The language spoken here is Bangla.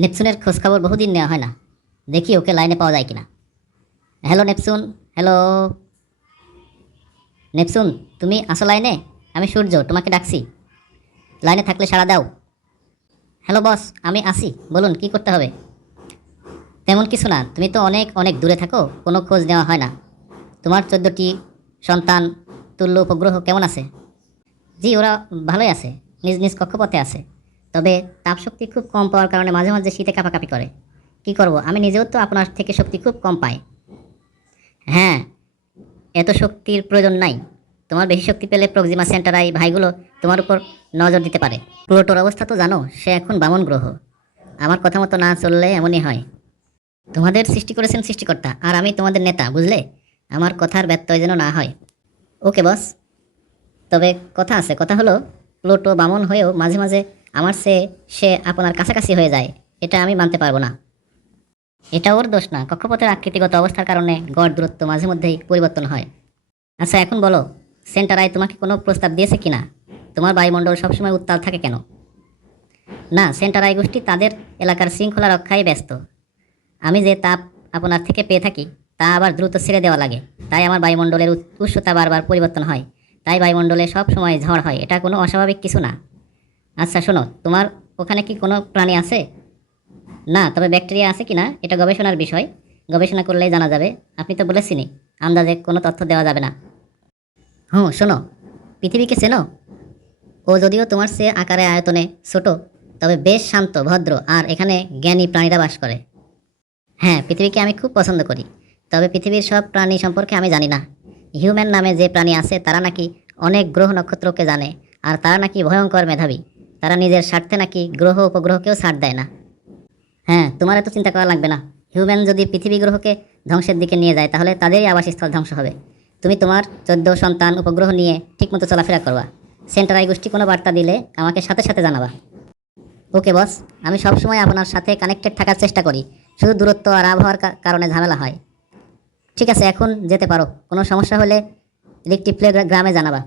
নেপসুনের খোঁজখবর বহুদিন নেওয়া হয় না। দেখি ওকে লাইনে পাওয়া যায় কিনা। Hello নেপসুন hello. নেপসুন তুমি আসো লাইনে, আমি সূর্য, তোমাকে ডাকছি। লাইনে থাকলে সাড়া দাও। হ্যালো বস, আমি আসি, বলুন কি করতে হবে? তেমন কিছু না, তুমি তো অনেক অনেক দূরে থাকো, কোনো খোঁজ নেওয়া হয় না। তোমার চোদ্দোটি সন্তান, তুল্য উপগ্রহ কেমন আছে? জি, ওরা ভালোই আছে, নিজ নিজ কক্ষপথে আছে। তবে তাপশক্তি খুব কম পাওয়ার কারণে মাঝে মাঝে শীতে কাঁপাকাঁপি করে। কি করব? আমি নিজেও তো আপনার থেকে শক্তি খুব কম পাই। হ্যাঁ এত শক্তির প্রয়োজন নাই। তোমার বেশি শক্তি পেলে প্রক্সিমা সেন্টার এই ভাইগুলো তোমার উপর নজর দিতে পারে। প্লুটোর অবস্থা তো জানো, সে এখন বামন গ্রহ। আমার কথা মতো না চললে এমনই হয়। তোমাদের সৃষ্টি করেছেন সৃষ্টিকর্তা, আর আমি তোমাদের নেতা, বুঝলে? আমার কথার ব্যত্যয় যেন না হয়। ওকে, বস। তবে কথা আছে, কথা হলো, প্লুটো বামন হয়েও মাঝে মাঝে আমার সে সে আপনার কাছাকাছি হয়ে যায়, এটা আমি মানতে পারব না। এটা ওর দোষ না, কক্ষপথের আকৃতিগত অবস্থার কারণে গড় দূরত্ব মাঝে মধ্যেই পরিবর্তন হয়। আচ্ছা এখন বলো, সেন্টার আই তোমাকে কোনো প্রস্তাব দিয়েছে কি না তোমার বায়ুমণ্ডল সবসময় উত্তাল থাকে কেন? না, সেন্টার আই গোষ্ঠী তাদের এলাকার শৃঙ্খলা রক্ষায় ব্যস্ত। আমি যে তাপ আপনার থেকে পেয়ে থাকি, তা আবার দ্রুত ছেড়ে দেওয়া লাগে। তাই আমার বায়ুমণ্ডলের উষ্ণতা বারবার পরিবর্তন হয়। তাই বায়ুমণ্ডলে সব সময় ঝড় হয়, এটা কোনো অস্বাভাবিক কিছু না। আচ্ছা শোনো, তোমার ওখানে কি কোনো প্রাণী আছে? না, তবে ব্যাকটেরিয়া আছে কি না? এটা গবেষণার বিষয়। গবেষণা করলেই জানা যাবে। আপনি তো বলেছিনি, আন্দাজে কোনো তথ্য দেওয়া যাবে না। হুম শোনো, পৃথিবীকে চেনো? ও যদিও তোমার সে আকারে আয়তনে ছোট, তবে বেশ শান্ত, ভদ্র, আর এখানে জ্ঞানী প্রাণীরা বাস করে। হ্যাঁ পৃথিবীকে আমি খুব পছন্দ করি, তবে পৃথিবীর সব প্রাণী সম্পর্কে আমি জানি না। হিউম্যান নামে যে প্রাণী আছে, তারা নাকি অনেক গ্রহ নক্ষত্রকে জানে, আর তারা নাকি ভয়ঙ্কর মেধাবী। তারা নিজের স্বার্থে নাকি গ্রহ উপগ্রহকেও ছাড় দেয় না। হ্যাঁ তোমার এত চিন্তা করা লাগবে না। হিউম্যান যদি পৃথিবী গ্রহকে ধ্বংসের দিকে নিয়ে যায়, তাহলে তাদেরই আবাসস্থল ধ্বংস হবে। তুমি তোমার চোদ্দ সন্তান উপগ্রহ নিয়ে ঠিকমতো চলাফেরা করবা। সেন্টারাই গোষ্ঠী কোনো বার্তা দিলে আমাকে সাথে সাথে জানাবা। ওকে, বস, আমি সবসময় আপনার সাথে কানেক্টেড থাকার চেষ্টা করি। শুধু দূরত্ব আর আবহাওয়ার কারণে ঝামেলা হয়। ঠিক আছে, এখন যেতে পারো। কোনো সমস্যা হলে ইলেকট্রিক প্লে গ্রামে জানাবা।